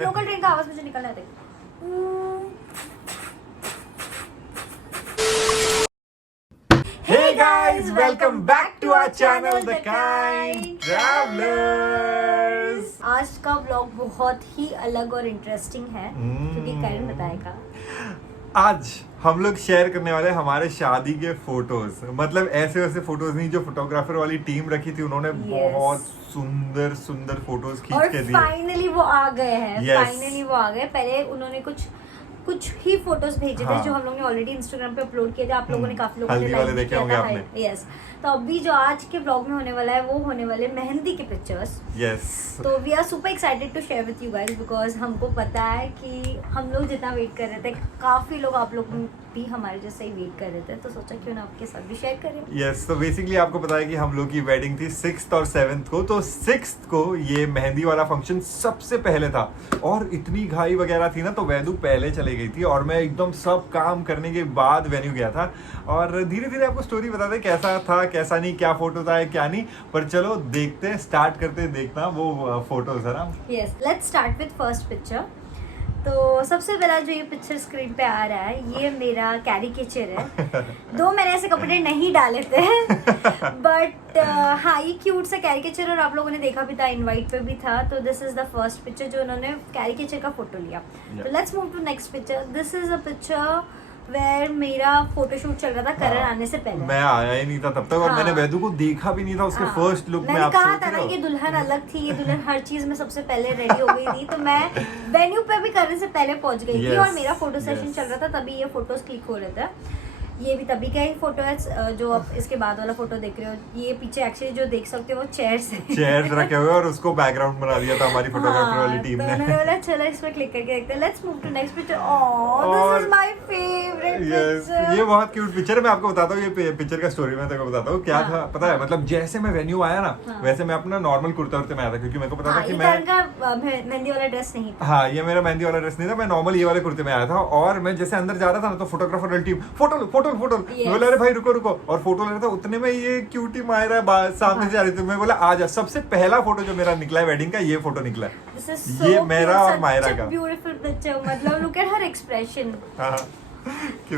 Local train का आवाज मुझे निकल रहा था। Hey guys, welcome back to our channel, The Kind Travelers. आज का व्लॉग बहुत ही अलग और इंटरेस्टिंग है क्योंकि करण बताएगा। आज हम लोग शेयर करने वाले हैं हमारे शादी के फोटोज। मतलब ऐसे वैसे फोटोज नहीं, जो फोटोग्राफर वाली टीम रखी थी उन्होंने बहुत सुंदर सुंदर फोटोज खींच के दिए। फाइनली वो आ गए हैं। Yes. फाइनली वो आ गए। पहले उन्होंने कुछ ही फोटोज भेजे थे जो हम लोग ने ऑलरेडी इंस्टाग्राम पे अपलोड किए थे। आप लोगों ने काफी लोगों ने लाइक किया था। यस, तो अभी जो आज के व्लॉग में होने वाला है वो होने वाले मेहंदी के पिक्चर्स। यस, तो we are super excited to share with you guys because हमको पता है कि हम लोग जितना वेट कर रहे थे, काफी लोग आप लोग भी हमारे जैसे ही वेट कर रहे थे, तो सोचा क्यों ना आपके साथ भी शेयर करें। यस, तो बेसिकली आपको पता है कि हम लोग की वेडिंग थी 6th और 7th को। तो 6th को ये मेहंदी वाला फंक्शन सबसे पहले था और इतनी घाई वगैरह थी ना, तो वैदू पहले चली गई थी और मैं एकदम सब काम करने के बाद वेन्यू गया था। और धीरे धीरे आपको स्टोरी बताते कैसा था कैसा नहीं, क्या फोटो था क्या नहीं। पर चलो देखते हैं, स्टार्ट करते हैं देखना वो फोटोज है ना। Yes, let's start with first picture. तो सबसे पहला जो ये पिक्चर स्क्रीन पे आ रहा है ये मेरा कैरिकेचर है। दो मैंने ऐसे कपड़े नहीं डाले थे बट हाँ, ये क्यूट सा कैरिकेचर और आप लोगों ने देखा भी था, इनवाइट पे भी था। तो this is the first picture जो उन्होंने कैरिकेचर का फोटो लिया। तो let's move to next picture. This is a picture where मेरा फोटोशूट चल रहा था करण आने से पहले। मैं आया ही नहीं था तब तक और मैंने वैदू को देखा भी नहीं था उसके फर्स्ट लुक में। मैंने कहा था ना ये दुल्हन अलग थी, ये दुल्हन हर चीज में सबसे पहले रेडी हो गई थी। तो मैं वेन्यू पे भी करण से पहले पहुंच गई थी और मेरा फोटो सेशन चल रहा था, तभी ये फोटोज क्लिक हो रहे थे। ये भी तभी का ही फोटो है जो आप इसके बाद वाला फोटो देख रहे हो। ये पीछे एक्चुअली जो देख सकते हो वो चेयर्स रखे हुए और उसको बैकग्राउंड बना दिया था हमारी फोटोग्राफर वाली टीम ने। उन्होंने बोला चलो इस पर क्लिक करके देखते हैं। Let's move to next picture. Oh, this is my favourite picture. ये बहुत क्यूट पिक्चर है। मैं आपको बताता हूँ ये पिक्चर का स्टोरी मैं तेरे को बताता हूँ क्या था। पता है, मतलब जैसे मैं वेन्यू आया ना वैसे मैं अपना नॉर्मल कुर्ता उर्ते में आया था क्योंकि मेरे को पता था कि मैं मेहंदी वाला ड्रेस नहीं था। हाँ, ये मेरा मेहंदी वाला ड्रेस नहीं था, मैं नॉर्मल ये वाले कुर्ते में आया था। और मैं जैसे अंदर जा रहा था ना तो फोटोग्राफर वाली टीम फोटो बोला अरे भाई रुको और फोटो ले रहा था। उतने में ये क्यूटी मायरा सामने से आ रही थी। मैं बोला आ जा। सबसे पहला फोटो जो मेरा निकला है वेडिंग का, ये फोटो निकला है। ये मेरा और मायरा का ब्यूटीफुल पिक्चर। मतलब लुक एट हर एक्सप्रेशन। तो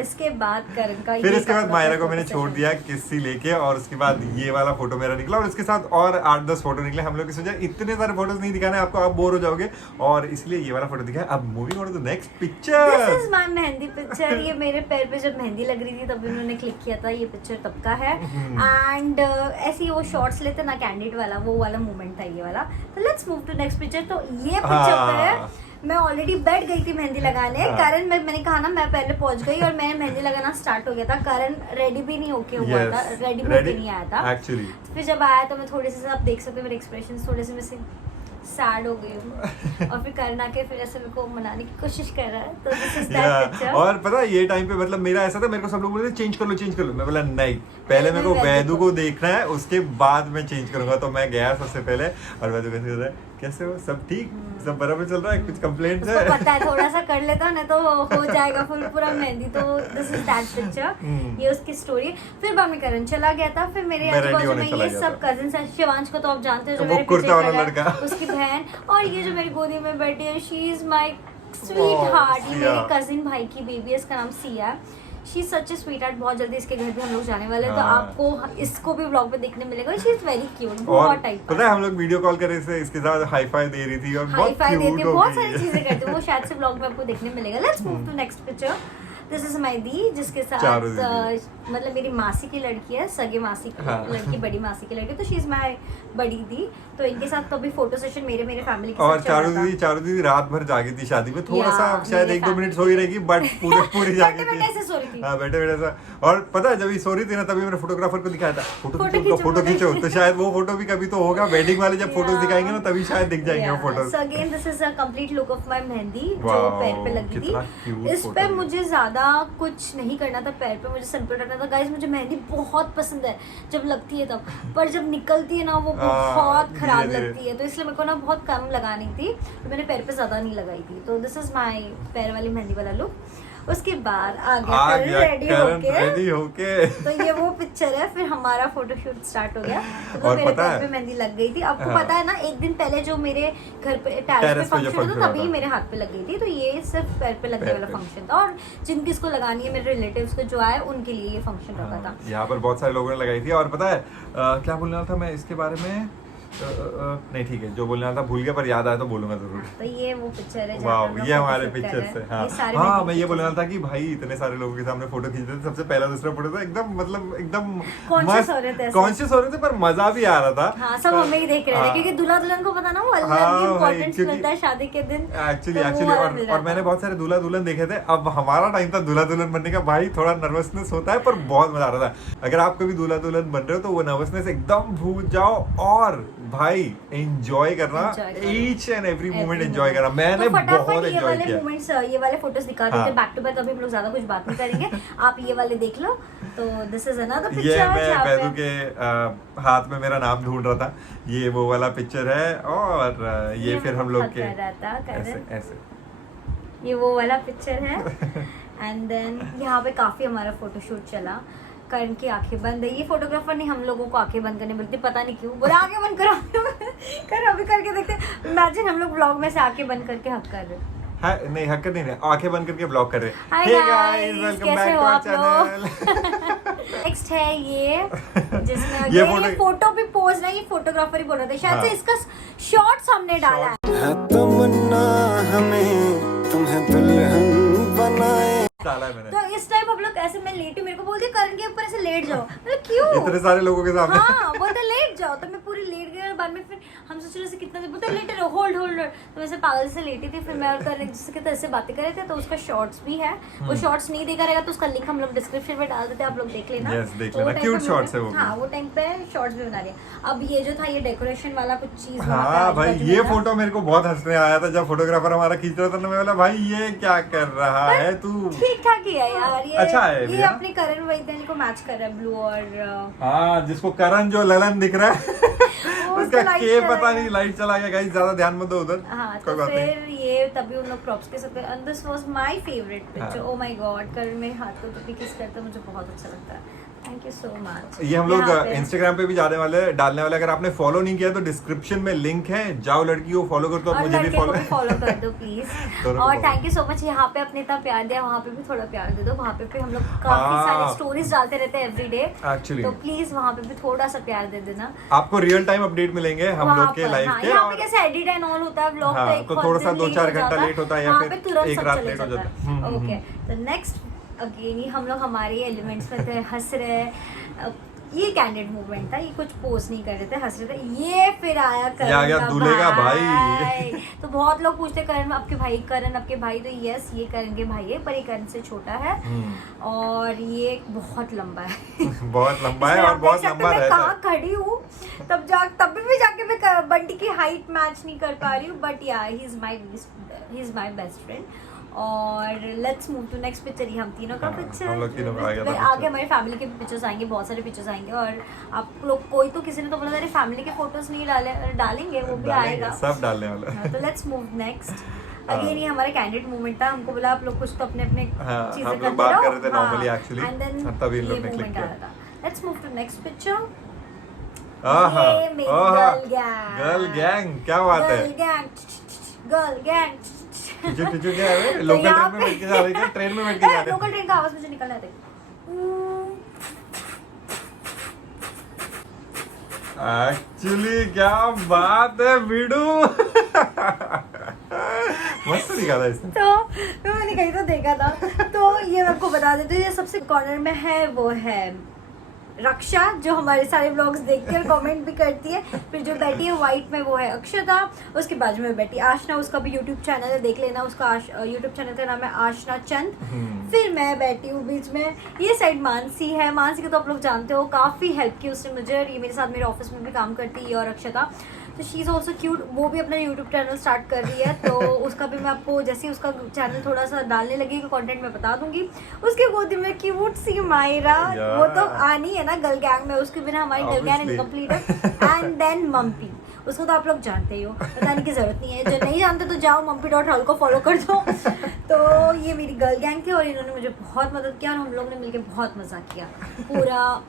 इसके बाद करण का फिर इसके बाद मायरा को मैंने छोड़ दिया किस्सी लेके और उसके बाद ये वाला फोटो मेरा निकला और इसके साथ और 8-10 फोटो निकले। हम लोग की सोचा इतने सारे फोटोज नहीं दिखाने आपको, आप बोर हो जाओगे, और इसलिए ये वाला फोटो दिखाया। अब moving on to the next picture. This is my mehndi picture. ये मेरे पैर पे जब मेहंदी लग रही थी तब उन्होंने क्लिक किया था। ये पिक्चर तब का है एंड ऐसे ही वो शॉट्स लेते ना कैंडिड वाला, वो वाला मोमेंट था ये वाला। तो let's move to next picture. तो ये पिक्चर है मैं ऑलरेडी बैठ गई थी मेहंदी लगाने। कारण मैंने कहा ना मैं पहले पहुंच गई और मैं मेहंदी लगाना स्टार्ट हो गया था। कारण रेडी भी नहीं होके हुआ था, रेडी भी होके नहीं आया था एक्चुअली। फिर जब आया तो मैं थोड़े से, आप देख सकते हो मेरे एक्सप्रेशन थोड़े से मैं सैड हो गई हूँ और फिर करण आके फिर ऐसे मेरे को मनाने की कोशिश कर रहा है। तो दिस इज दैट पिक्चर। और पता है ये टाइम पे मतलब मेरा ऐसा था, मेरे को सब लोग बोलते चेंज कर लो। मैं बोला नहीं, पहले मेरे को वैदू को देखना है उसके बाद मैं चेंज करूंगा। तो मैं गया सबसे पहले और वैदू कैसे हो, सब ठीक, सब बराबर चल रहा है, कुछ कंप्लेंट्स है? पता है थोड़ा सा कर लेता ना तो हो जाएगा फुल पूरा मेहंदी। तो दिस इज दैट पिक्चर। ये उसकी स्टोरी। फिर बाद में करण चला गया था। फिर मेरे आजू-बाजू में ये सब कजिन्स हैं। शिवांश को तो आप जानते हो जो मेरे पीछे खड़ा है, उसकी बहन, और ये जो मेरी गोदी में बैठी है she is my sweet heart. ये मेरी कजिन भाई की बेबी है, इसका नाम Siya. She is such A sweet heart. बहुत जल्दी इसके घर भी हम लोग जाने वाले हैं तो आपको इसको भी व्लॉग पे देखने मिलेगा। शी इज वेरी क्यूट, बहुत टाइप। पता है हम लोग वीडियो कॉल कर रहे थे, इसके साथ हाई फाई दे रही थी और बहुत क्यूट हो गई। बहुत सारी चीजें करती है वो, शायद से व्लॉग में आपको देखने मिलेगा। Let's move to next picture. This is my दी, जिसके साथ मतलब मेरी मासी की लड़की है, सगे मासी की लड़की, बड़ी मासी की लड़की। तो शी इज माय बड़ी दी। तो इनके साथ तो अभी फोटो सेशन मेरे फैमिली के और चारू दीदी रात भर जागी थी शादी में। थोड़ा सा शायद 1-2 मिनट सो ही रहेगी बट पूरी जागी थी। हाँ, बैठे सा। और पता है जब ये सो रही थी ना तभी मैंने फोटोग्राफर को दिखाया था फोटो खींचो। तो शायद वो फोटो भी कभी तो होगा वेडिंग वाले जब फोटोज दिखाएंगे ना तभी शायद दिख जाएंगे वो photos. So again this is a complete look of my mehndi जो पैर पे लगी थी। इस पे मुझे ज्यादा कुछ नहीं करना था, पैर पे मुझे सिंपल रखना था। गाइस मुझे मेहंदी बहुत पसंद है जब लगती है तब, पर जब निकलती है ना वो बहुत खराब लगती है। तो इसलिए मेरे को ना बहुत कम लगानी थी, तो मैंने पैर पे ज्यादा नहीं लगाई थी। तो दिस इज माय पैर वाली मेहंदी वाला लुक। उसके बाद आ गया रेडी होके तो ये वो पिक्चर है। फिर हमारा फोटोशूट स्टार्ट हो गया। तो और मेरे पता पैर है पे मेहंदी लग गई थी। आपको हाँ। पता है ना, एक दिन पहले जो मेरे घर पे टेरेस पे फंक्शन था तभी मेरे हाथ पे लग गई थी। तो ये सिर्फ पैर पे लगने वाला फंक्शन था और जिनकी इसको लगानी है मेरे रिलेटिव्स को जो आए उनके लिए ये फंक्शन रखा था। यहाँ पर बहुत सारे लोगों ने लगाई थी। और पता है क्या बोलने वाला था मैं इसके बारे में, नहीं ठीक है, जो बोलना था भूल गया, पर याद आया तो बोलूंगा जरूर। तो ये वो पिक्चर है। वाह, ये हमारे पिक्चर से। हाँ, मैं ये बोलने वाला था कि भाई इतने सारे लोगों के सामने फोटो खींचते थे, सबसे पहला दूसरा फोटो था एकदम मतलब एकदम कॉन्शियस हो रहे थे पर मजा भी आ रहा था। हाँ, सब हमें ही देख रहे थे क्योंकि दूल्हा दुल्हन को पता ना वो अलग इम्पोर्टेंस मिलता है शादी के दिन एक्चुअली और मैंने बहुत सारे दूल्हा दुल्हन देखे थे। अब हमारा टाइम था दूल्हा दुल्हन बनने का। भाई थोड़ा नर्वसनेस होता है पर बहुत मजा आ रहा था। अगर आप कभी दूल्हा दुल्हन बन रहे हो तो वो नर्वसनेस एकदम भूल जाओ और भाई एंजॉय करना, each and every moment enjoy करना। मैंने बहुत एंजॉय किया। मोमेंट्स ये वाले फोटोज दिखा देते हैं बैक टू बैक। अभी हम लोग ज्यादा कुछ बात नहीं करेंगे, आप ये वाले देख लो। तो दिस इज अनदर पिक्चर। ये मैं बैदू के हाथ में मेरा नाम ढूंढ रहा था, ये वो वाला पिक्चर है। और ये फिर हम लोग के ऐसे ये वो वाला पिक्चर है। एंड देन यहाँ पे काफी हमारा फोटोशूट चला। करण की आंखें बंद है। ये फोटोग्राफर ने हम लोगों को आंखें बंद करने बोलती, पता नहीं क्यों बोला आंखें बंद करो। कर अभी करके देखते। इमेजिन हम लोग व्लॉग में से आंखें बंद करके हक कर रहे हैं। नहीं हक नहीं है, आंखें बंद करके ब्लॉग कर रहे हैं। Hey guys, welcome back to our channel. Next है ये जिसमें ये फोटो भी पोज नहीं, ये फोटोग्राफर ही बोल रहा था शायद से। इसका शॉर्ट्स हमने डाला है। तमन्ना हमें तुम्हें दुल्हन बनाए। तो इस टाइम हम लोग ऐसे, मैं लेटी, मेरे को बोलती करण के ऊपर ऐसे लेट जाओ। मतलब क्यों? इतने सारे लोगों के सामने। हाँ, बोलते लेट जाओ। तो मैं पूरी लेट गई और बाद में फिर हम सोच रहे थे कितना देर, बोलते लेटे रहो, होल्ड होल्ड। तो वैसे पागल से लेटी थी। फिर मैं और करण जिसके तरह से बातें कर रहे थे। तो उसका शॉर्ट्स भी है। वो शॉर्ट्स नहीं देखा रहेगा तो उसका लिंक हम लोग डिस्क्रिप्शन में डाल देते हैं, आप लोग देख लेना। देख लेना, क्यूट शॉर्ट्स है वो। हाँ, वो टाइम पे शॉर्ट्स भी बना रही है। अब ये जो था ये डेकोरेशन वाला कुछ चीज। हाँ भाई, ये फोटो मेरे को बहुत हंसने आया था जब फोटोग्राफर हमारा खींच रहा था ना। मैं बोला भाई ये क्या कर रहा है तू। ठीक ठाक ही है यार। ये अच्छा है ये अपने करण वैद्यानी को मैच कर रहा है, ब्लू और हाँ, जिसको करण जो ललन दिख रहा है उसका के पता नहीं लाइट चला गया। गाइस ज्यादा ध्यान मत दो उधर। हाँ, तो फिर ये तभी उन लोग प्रॉप्स के साथ। And this was my favourite picture. Oh my god, Karan मेरे हाथ को तो किस करता है, मुझे बहुत अच्छा लगता है। Thank you so much. ये हम लोग इंस्टाग्राम पे भी डालने वाले। अगर आपने फॉलो नहीं किया तो डिस्क्रिप्शन में लिंक है, जाओ लड़कियों फॉलो कर दो। और मुझे भी फॉलो कर दो प्लीज। और थैंक यू सो मच, यहाँ पे अपने इतना प्यार दिया, वहाँ पे भी थोड़ा प्यार दे दो। वहाँ पे हम लोग काफी सारे स्टोरीज डालते रहते हैं एवरीडे एक्चुअली। तो प्लीज वहाँ पे भी थोड़ा सा प्यार दे देना। आपको रियल टाइम अपडेट मिलेंगे हम लोग के लाइव के। यहाँ पे कैसे एडिट एंड ऑल होता है व्लॉग, तो थोड़ा सा 2-4 घंटा लेट होता है या फिर एक रात लेट हो जाता है। ओके, तो नेक्स्ट अगेन ही हम लोग हमारे एलिमेंट्स में थे, हंस रहे। ये कैंडिड मूवमेंट था, ये कुछ पोस्ट नहीं कर रहे थे, हंस रहे थे। ये फिर आया करण दूल्हे का भाई। तो बहुत लोग पूछते करण आपके भाई, करण आपके भाई। तो यस, ये करण के भाई है पर ये करण से छोटा है और ये बहुत लंबा है। बहुत लंबा है और बहुत लंबा रहता है। कहाँ खड़ी हूँ तब भी जाके मैं बंटी की हाइट मैच नहीं कर पा रही हूँ। But yeah he is my best friend. और let's move to next picture. ही हम तीनों का पिक्चर, हम लोग तीनों का आ गया था। आगे हमारी फैमिली के पिक्चर्स आएंगे, बहुत सारे पिक्चर्स आएंगे। और आप लोग कोई तो किसी ने तो बोला मेरे फैमिली के फोटोज नहीं डालेंगे, वो भी आएगा, सब डालने वाला। तो लेट्स मूव नेक्स्ट। अगेन ये हमारा कैंडिड मूवमेंट था। हमको बोला आप लोग कुछ तो अपने अपने चीजें करते रहो। बात कर रहे थे नॉर्मली एक्चुअली, एंड देन तभी इन लोग ने क्लिक किया। Let's move to next picture. Girl gang, क्या बात है। गर्ल गैंग क्या है? लोकल ट्रेन में बैठ के जा रही है, ट्रेन में बैठ के जा रही है। लोकल ट्रेन का आवाज मुझे निकल रहा था। एक्चुअली क्या बात है वीडू। मस्त निकाला इसने। तो मैंने कहीं तो देखा था। तो ये मैं आपको बता देती हूँ, ये सबसे कॉर्नर में है वो है रक्षा, जो हमारे सारे व्लॉग्स देखकर कमेंट भी करती है। फिर जो बैठी है व्हाइट में वो है अक्षता। उसके बाजू में बैठी आशना, उसका भी यूट्यूब चैनल है, देख लेना। उसका यूट्यूब चैनल का नाम है आशना चंद। फिर मैं बैठी हूँ बीच में। ये साइड मानसी है। मानसी को तो आप लोग जानते हो, काफ़ी हेल्प की उसने मुझे, और ये मेरे साथ मेरे ऑफिस में भी काम करती है। और अक्षता तो शी इज़ ऑल्सो क्यूट, वो भी अपना यूट्यूब चैनल स्टार्ट कर रही है। तो उसका भी मैं आपको जैसे ही उसका चैनल थोड़ा सा डालने लगेगा कंटेंट में बता दूंगी। उसके गोदी में क्यूट सी मायरा, वो तो आनी है है ना गर्ल गैंग में, उसके बिना हमारी गर्ल गैंग इनकम्प्लीट है। एंड देन मम्पी, उसको तो आप लोग जानते ही हो, बताने की जरूरत नहीं है, जो नहीं जानते तो जाओ mumpi.hall को फॉलो कर दो। तो ये मेरी गर्ल गैंग थी और इन्होंने मुझे बहुत मदद किया और हम लोग ने मिलके बहुत मजा किया, पूरा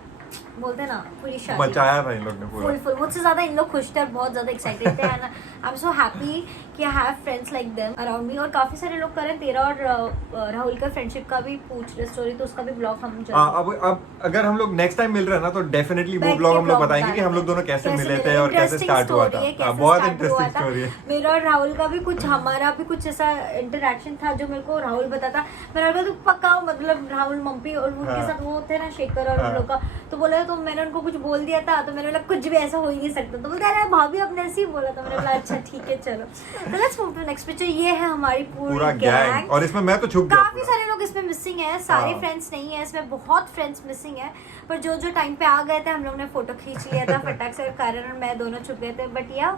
बोलते हैं ना पूरी शादी मचाया था इन लोग ने पूरा। फुल मुझसे ज्यादा इन लोग खुश थे और बहुत ज्यादा एक्साइटेड थे and I am so happy कि I have friends like them around me. और काफी सारे लोग कर रहे हैं, तेरा और राहुल का फ्रेंडशिप का भी पूछ रहे स्टोरी, तो उसका भी ब्लॉग हम अब अगर हम लोग नेक्स्ट टाइम मिल रहे हैं ना तो डेफिनेटली वो ब्लॉग हम लोग बताएंगे कि हम लोग दोनों कैसे मिले थे और कैसे स्टार्ट हुआ था। बहुत इंटरेस्टिंग स्टोरी है। मेरा और राहुल का भी कुछ, हमारा भी कुछ ऐसा इंटरेक्शन था जो मेरे को राहुल बताता। मेरा तो पक्का मतलब राहुल मम्पी और उनके साथ वो थे ना शेखर और उन लोग का, तो बोला तो मैंने उनको कुछ बोल दिया था, तो मैंने बोला कुछ भी ऐसा हो ही नहीं सकता, तो बोलते अरे भाभी आपने ऐसे ही बोला था। मैंने बोला अच्छा ठीक है चलो। तो let's move to next picture. ये है हमारी पूरी गैंग और इसमें मैं तो छुप गया। काफी सारे लोग इसमें मिसिंग है, सारे फ्रेंड्स नहीं है इसमें, बहुत फ्रेंड्स मिसिंग है, पर जो जो टाइम पे आ गए थे हम लोग ने फोटो खींच लिया था फटाक से, और कारण और मैं दोनों छुप गए थे। But yeah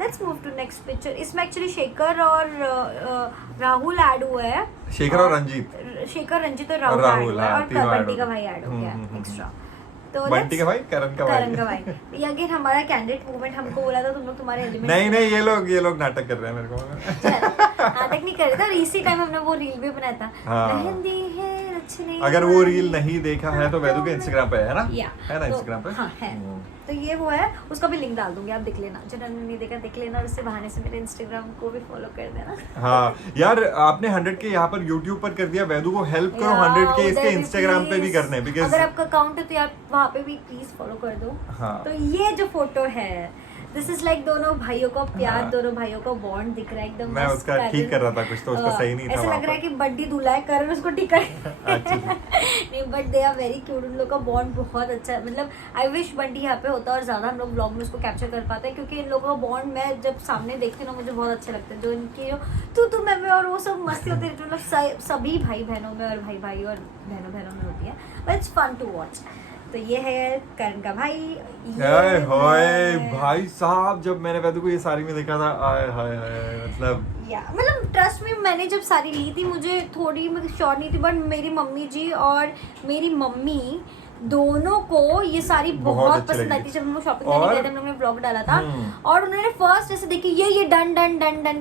let's move to next picture. इसमें एक्चुअली शेखर और राहुल ऐड हुआ है, शेखर और रंजीत, शेखर रंजीत और राहुल ऐड हुआ है, और बंटी का भाई ऐड हो गया एक्स्ट्रा। तो बंटी का भाई, करण का भाई ये अगेन हमारा कैंडिडेट मूवमेंट, हमको बोला था तुम लोग तुम्हारे एलिमेंट नहीं ये लोग नाटक कर रहे हैं मेरे को। नाटक नहीं कर रहे थे, और इसी टाइम हमने वो रील भी बनाया था, मेहंदी है रचने। अगर वो रील नहीं देखा है तो वैदू के इंस्टाग्राम पे है ना, है ना इंस्टाग्राम पे। हाँ है, तो ये वो है, उसका भी लिंक डाल दूंगी, आप देख लेना, जिन्होंने नहीं देखा देख लेना, और उससे बहाने से मेरे इंस्टाग्राम को भी फॉलो कर देना। हाँ यार, आपने 100 के यहाँ पर यूट्यूब पर कर दिया, वैदू को हेल्प करो 100 के इसके इंस्टाग्राम पे भी करने, बिकॉज़ अगर आपका अकाउंट है तो यार वहाँ पे भी प्लीज फॉलो कर दो। हाँ। तो ये जो फोटो है, दिस इज लाइक दोनों भाइयों का प्यार, दोनों भाइयों का बॉन्ड दिख रहा है एकदम। मैं उसका ठीक कर रहा था कुछ, तो उसका सही नहीं था, ऐसा लग रहा है कि बड्डी दूल्हा है, करण उसको ठीक कर नहीं, but they are very cute, उन लोग का बॉन्ड बहुत अच्छा है। मतलब आई विश बंटी यहाँ पे होता और ज्यादा हम लोग ब्लॉग में उसको कैप्चर कर पाते हैं, क्योंकि इन लोगों का बॉन्ड मैं जब सामने देखती हूँ ना मुझे बहुत अच्छे लगते हैं, जो इनकी जो तू मैं और वो सब मस्ती होती है, मतलब सभी भाई बहनों में और भाई और बहनों में होती है, but it's fun to watch. तो ये है करण का भाई। हाय हाय भाई साहब, जब मैंने वैदू को ये साड़ी में देखा था, आय हाय हाय, मतलब ट्रस्ट में मैंने जब साड़ी ली थी मुझे थोड़ी श्योर नहीं थी, बट मेरी मम्मी जी और मेरी मम्मी दोनों को ये साड़ी बहुत पसंद आई थी। जब हम शॉपिंग करने गए थे, हम लोगों ने ब्लॉग डाला था, और उन्होंने फर्स्ट ऐसे देखी ये डन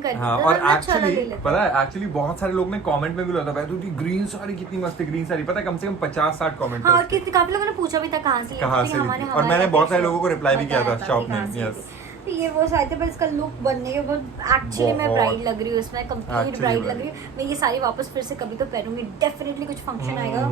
कर हाँ, और एक्चुअली बहुत सारे लोग ने कमेंट में भी बोला था वैदू की ग्रीन साड़ी कितनी मस्त है, ग्रीन साड़ी, पता है कम से कम 50-60 कमेंट। हाँ, काफी लोगों ने पूछा भी था कहाँ से ली, और मैंने बहुत सारे लोगों को रिप्लाई भी किया था शॉप में। यस, तो ये वो साड़ी थी, पर इसका लुक बनने के बाद एक्चुअली मैं ब्राइड लग रही हूँ इसमें, कंप्लीट ब्राइड लग रही हूँ। मैं ये साड़ी वापस फिर से कभी तो पहनूंगी, डेफिनेटली कुछ फंक्शन आएगा,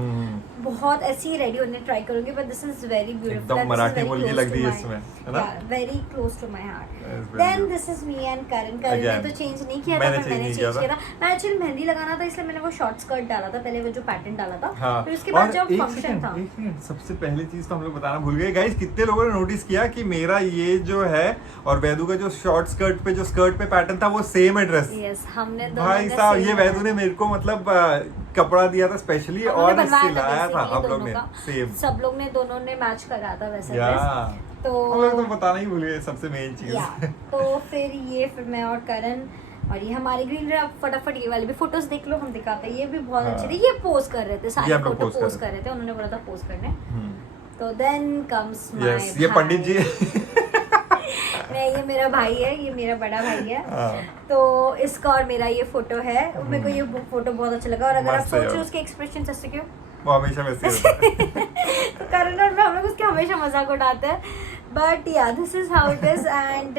बहुत ऐसी ही रेडी होने ट्राई करूंगी, but this is very beautiful, एकदम मराठी मुलगी लग रही है इसमें, है ना, very close to my heart. Then this is me and Karan ने तो चेंज नहीं किया था, पर मैंने चेंज किया था। मैं एक्चुअली मेहंदी लगाना था, इसलिए मैंने वो शॉर्ट स्कर्ट डाला था पहले, वो जो पैटर्न डाला था, फिर उसके बाद जब फंक्शन था। सबसे पहली चीज तो हम लोग बताना भूल गए गाइस, कितने लोगों ने नोटिस किया कि मेरा ये जो है और वैदू का जो शॉर्ट स्कर्ट पे जो स्कर्ट पे पैटर्न था वो सेम है ड्रेस। यस, हमने दोनों भाई साहब, ये वैदू ने मेरे को मतलब कपड़ा दिया था स्पेशली और सिलाया था हम लोग ने सेम, सब लोग ने दोनों ने मैच करा था वैसे ड्रेस, तो हम लोग तो बताना ही भूल गए सबसे मेन चीज। तो फिर मैं और करण, और ये हमारी ग्रीन, आप फटाफट ये वाली भी फोटोज देख लो, हम दिखाते हैं, ये भी बहुत अच्छी थी। ये पोज कर रहे थे, सारे फोटो पोज कर रहे थे, उन्होंने बोला था पोज करने। तो देन कम्स माय, ये पंडित जी नहीं, ये मेरा भाई है, ये मेरा बड़ा भाई है। तो इसका और मेरा ये फोटो है, मेरे को ये फोटो बहुत अच्छा लगा, और अगर आप सोचो उसके एक्सप्रेशन ऐसे क्यों, वो हमेशा वैसे होता है। तो करण और मैं हम लोग उसके हमेशा मजाक उड़ाते हैं, बट या this is how it is. And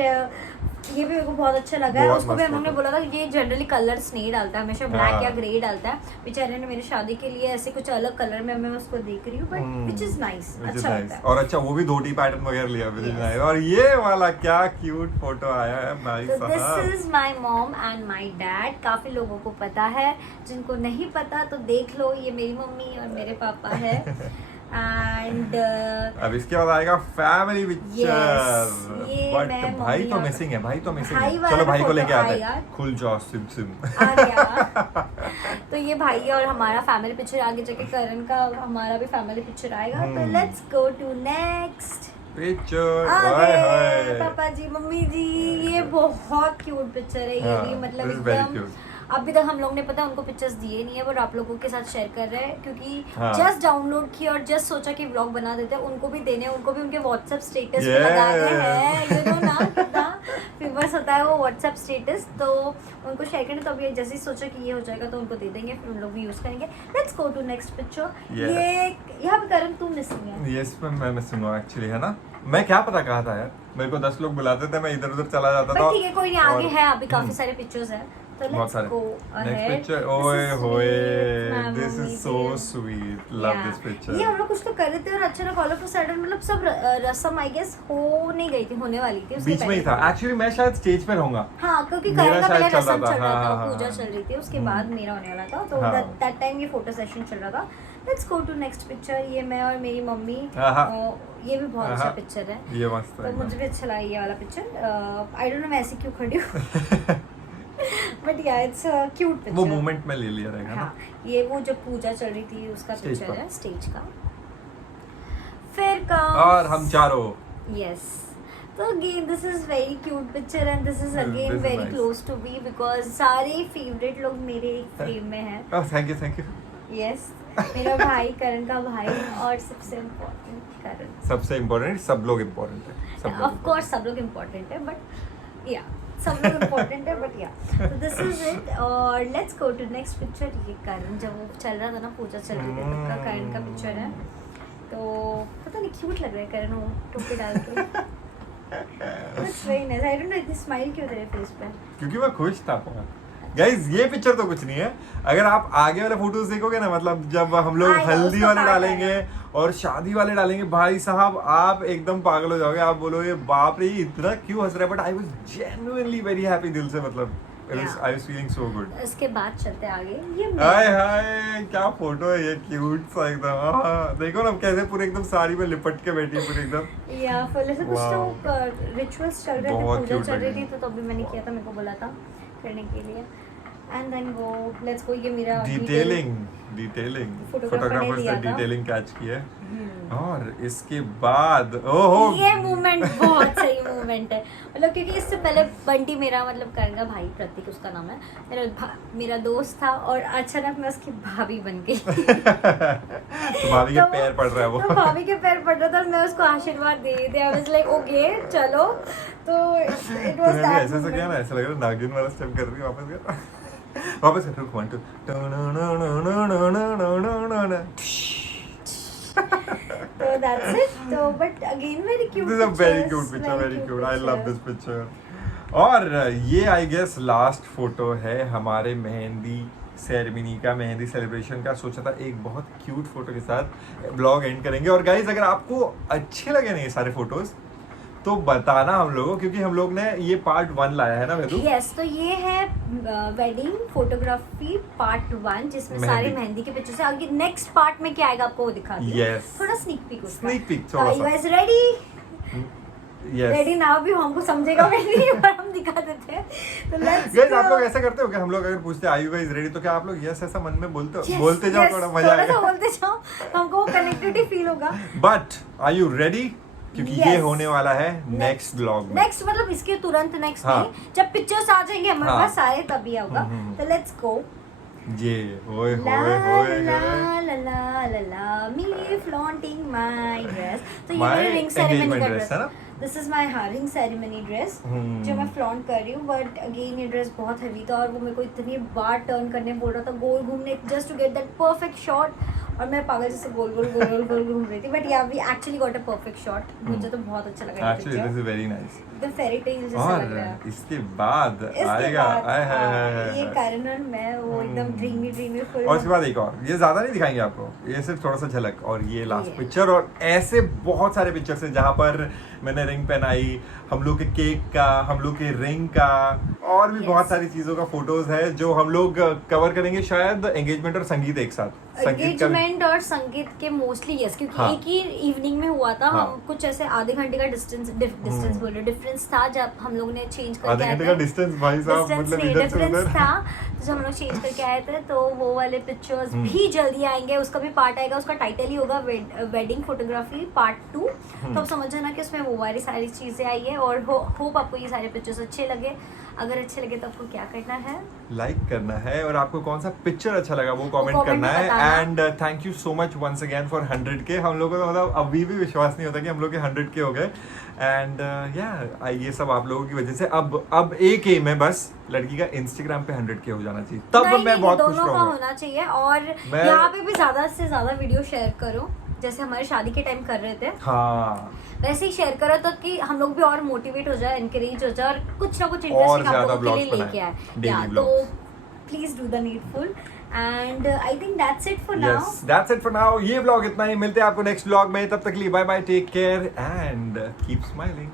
ये भी मेरे को बहुत अच्छा लगा है। उसको भी हम लोग ने बोला था ये जनरली कलर्स नहीं डालता है, हमेशा ब्लैक या ग्रे डालता है। बेचारे ने मेरी शादी के लिए ऐसे कुछ अलग कलर में मैं उसको देख रही हूँ, बट विच इज नाइस, अच्छा लगता है। और अच्छा, वो भी धोती पैटर्न वगैरह लिया है, और ये वाला क्या क्यूट फोटो आया है भाई साहब। This is my mom and my dad. काफी लोगों को पता है, जिनको नहीं पता तो देख लो, ये मेरी मम्मी और मेरे पापा है। एंड अब इसके बाद आएगा फैमिली पिक्चर, बट भाई तो मिसिंग है, चलो भाई को लेके आते हैं, खुल जाओ सिम आ गया। तो ये भाई और हमारा फैमिली पिक्चर, आगे जाके करण का हमारा भी फैमिली पिक्चर आएगा। तो let's go to next picture. पापा जी, मम्मी जी, ये बहुत क्यूट पिक्चर है, ये भी मतलब एकदम अभी तक हम लोग ने पता है उनको पिक्चर्स दिए नहीं है, बट आप लोगों के साथ शेयर कर रहे हैं क्योंकि हाँ। जस्ट डाउनलोड किया और जस्ट सोचा कि व्लॉग बना देते हैं, उनको भी देने, उनको भी उनके व्हाट्सएप स्टेटस पे लगा रहे हैं, यू नो ना कितना फेमस होता है वो व्हाट्सएप स्टेटस, तो उनको शेयर करें। तो अभी जैसे ही सोचा कि ये हो जाएगा तो उनको दे देंगे, फिर उन लोग भी यूज करेंगे। Let's go to next picture. ये यहाँ पे करण तू मिसिंग है। यस मैं मिसिंग हूँ एक्चुअली, है ना। मैं क्या पता कहा था यार, मेरे को 10 लोग बुलाते थे, मैं इधर उधर चला जाता था। ठीक है कोई नहीं, आगे है अभी काफी सारे पिक्चर्स हैं, तो बहुत लेट्स सारे। Go next ahead. पिक्चर, ओए होए, this is so sweet, love this picture. ये हम लोग कुछ तो कर रहे थे और अचानक ऑल ऑफ अ सडन मतलब सब रस्म आई गेस हो नहीं गई थी, होने वाली थी, उसके बीच में ही था एक्चुअली। मैं शायद स्टेज पे रहूंगा। हाँ क्योंकि मेरा करण का पहले शायद चल रस्म रहा चल था, रहा था, हाँ, पूजा हाँ, चल रही थी, उसके बाद मेरा होने वाला था, तो हाँ। दैट टाइम ये फोटो सेशन चल रहा था। Let's go to next picture. ये मैं और मेरी मम्मी, हाँ। ये भी बहुत अच्छा पिक्चर है, ये मस्त है तो मुझे भी अच्छा लगा ये वाला पिक्चर। आई डोंट नो मैं ऐसे क्यों खड़ी हूँ बट या इट्स अ क्यूट पिक्चर। वो मोमेंट में ले लिया रहेगा ना। हाँ, ये वो जब पूजा चल रही थी उसका स्टेज पिक्चर पर। है, स्टेज का। फिर का और हम चारों। यस, तो again this is very cute picture and this is This again is very nice. Close to me because सारे फेवरेट लोग मेरे एक फ्रेम में हैं। Oh thank you. यस, मेरा भाई, करण का भाई, और सबसे इम्पोर्टेंट करण। सबसे इम्पोर्टेंट, सब लोग इम्पोर्टेंट है, सब लोग ऑफ कोर्स सब लोग इम्पोर्टेंट है, बट या सब लोग इम्पोर्टेंट है, बट या तो दिस इज इट। और let's go to next picture. ये करण जब वो चल रहा था ना, पूजा चल रही थी, तब का करण का पिक्चर है, तो पता नहीं क्यूट लग रहा है करण वो टोपी डाल के। That's very nice. I don't know इतनी स्माइल क्यों तेरे फेस पे। क्योंकि मैं खुश था। गाइस ये पिक्चर तो कुछ नहीं है, अगर आप आगे वाले फोटोज देखोगे ना, मतलब जब हम लोग हाँ, हल्दी उसका वाले part डालेंगे और शादी वाले डालेंगे, भाई साहब आप एकदम पागल हो जाओगे। आप बोलोगे बाप रे ये इतना क्यों हंस रहा है, but I was genuinely very happy दिल से, मतलब I was feeling so good. इसके बाद चलते आगे। ये हाय हाय क्या फोटो है ये, क्यूट सा एकदम। हाँ, देखो ना कैसे पूरे एकदम साड़ी में लिपट के बैठी है पूरे एकदम। या फिर ऐसे कुछ Wow. तो रिचुअल्स चल रहे थे, बहुत पूजा cute चल रही लगी। थी, तो तभी मैंने किया था, मेरे को बोला था करने के लिए। एंड देन वो लेट्स गो। ये मेरा डिटेलिंग Photographer फोटोग्राफर्स ने दिया ने था। डिटेलिंग कैच की है। और इसके बाद ओहो ये मूवमेंट बहुत सही मूवमेंट है, मतलब क्योंकि इससे पहले बंटी मेरा मतलब करण का भाई, प्रतीक उसका नाम है, मेरा दोस्त था, और अचानक मैं उसकी भाभी बन गई। तो भाभी के तो पैर पड़ रहा है वो। तो भाभी के पैर पड़ रहा था, मैं उसको आशीर्वाद दे रही थी। आई वाज लाइक ओके चलो, तो इट वाज तूने भी दैट ऐसे से किया ना, ऐसा लग रहा है नागिन वाला स्टेप कर रही है। वापस कर वापस कर, रुक 1 2 तो दैट्स इट। तो but again very cute, this is a very cute picture, very cute, I love this picture. और ये आई गेस लास्ट फोटो है हमारे मेहंदी सेरेमनी का, मेहंदी सेलिब्रेशन का। सोचा था एक बहुत क्यूट फोटो के साथ ब्लॉग एंड करेंगे। और गाइज अगर आपको अच्छे लगे ना ये सारे फोटोज तो बताना हम लोगों, क्योंकि हम लोग ने ये पार्ट 1 लाया है ना वेदू। यस, तो ये है वेडिंग फोटोग्राफी पार्ट 1, जिसमें सारे मेहंदी के पिक्चर्स है। आगे नेक्स्ट पार्ट में क्या आएगा आपको वो दिखा दूं। Yes. थोड़ा स्नीक पीक उसका। Sneak peek थोड़ा सा। You guys ready? Yes. Ready ना भी हमको समझेगा भी नहीं, पर हम दिखा देते हैं। तो लेट्स गाइस आप लोग ऐसा करते हो कि हम लोग अगर पूछते हैं आर यू गाइस रेडी, तो क्या आप लोग यस ऐसा मन में बोलते हो? बोलते जाओ, थोड़ा मजा थोड़ा सा आएगा। बोलते जाओ, हमको वो कनेक्टिविटी फील होगा। But are you ready? क्योंकि ये Yes. होने वाला है नेक्स्ट ब्लॉग में। नेक्स्ट मतलब इसके तुरंत नेक्स्ट हाँ. नहीं, जब पिक्चर्स आ जाएंगे हमारे हाँ. पास सारे तभी होगा। तो लेट्स गो। ये ओए ला होए ला होए ला होए। ला ला ला ला मी फ्लॉन्टिंग माय ड्रेस। तो ये My मेरी रिंग सेरेमनी engagement का dress ड्रेस है ना? This is my ring ceremony dress जो मैं फ्लॉन्ट कर रही हूँ। बट अगेन ये ड्रेस बहुत हेवी था और वो मेरे को इतनी बार टर्न करने बोल रहा था, गोल घूमने, just to get that perfect shot. और मैं पागल जैसे गोल गोल गोल गोल गोल घूम रही थी। But yeah we actually got a perfect shot. मुझे तो बहुत अच्छा लगा ये actually this is very nice. The fairy tale जैसा लग रहा है। और इसके बाद इसके आएगा बाद, आए हाय हाँ, हाय ये हाय। करण और मैं वो एकदम ड्रीमी फुल। और उसके बाद एक और, ये ज्यादा नहीं दिखाएंगे आपको, ये सिर्फ थोड़ा सा झलक। और ये लास्ट ये। पिक्चर, और ऐसे बहुत सारे पिक्चर्स हैं जहाँ पर मैंने रिंग पहनाई, हम लोग के केक का, हम लोग के रिंग का, और भी Yes. बहुत सारी चीजों का फोटोज है जो हम लोग कवर करेंगे शायद एंगेजमेंट और संगीत एक साथ। संगीत का भी- एंगेजमेंट और संगीत के मोस्टली यस, क्योंकि हाँ. एक ही इवनिंग में हुआ था। हाँ. हम कुछ ऐसे आधे घंटे का डिस्टेंस बोल रहे, डिफरेंस था जब हम लोग ने चेंज करके आधे आए घंटे थे। का डिस्टेंस भाई साहब, डिस्टेंस मतलब नहीं, इधर से डिफरेंस उधर। था। तो जब हम लोग चेंज करके आए थे तो वो वाले पिक्चर्स भी जल्दी आएंगे, उसका भी पार्ट आएगा। उसका टाइटल ही होगा वेडिंग फोटोग्राफी पार्ट 2। तो अब समझ जाना कि उसमें वो वाली सारी चीजें आई है। और होप आपको ये सारे पिक्चर्स अच्छे लगे। अगर अगर अच्छे लगे तो आपको क्या करना है, लाइक करना है, और आपको कौन सा पिक्चर अच्छा लगा वो कमेंट comment करना में है। बताना। And thank you so much once again for 100K। हम लोगों को तो मतलब अभी भी विश्वास नहीं होता कि हम लोग के 100K हो गए। एंड या ये सब आप लोगों की वजह से। अब एक एम है बस, लड़की का इंस्टाग्राम पे 100K हो जाना चाहिए, तब नहीं, मैं बहुत खुश दोनों का रहूंगा। होना चाहिए। और मैं- यहाँ पे भी ज्यादा से ज्यादा वीडियो शेयर करो, जैसे हमारे शादी के टाइम कर रहे थे हाँ, वैसे ही शेयर करो, तो कि हम लोग भी और मोटिवेट हो जाए, एनकरेज हो जाए, और कुछ ना कुछ और इंटरेस्टिंग आप ज्यादा लोगों के लिए vlogs लेके आए। बनाएं, या daily तो vlogs। Please do the needful. And I think that's it for now. Yes that's it for now. ये व्लॉग इतना ही, मिलते हैं आपको नेक्स्ट व्लॉग में, तब तक के लिए bye bye, take care and keep smiling.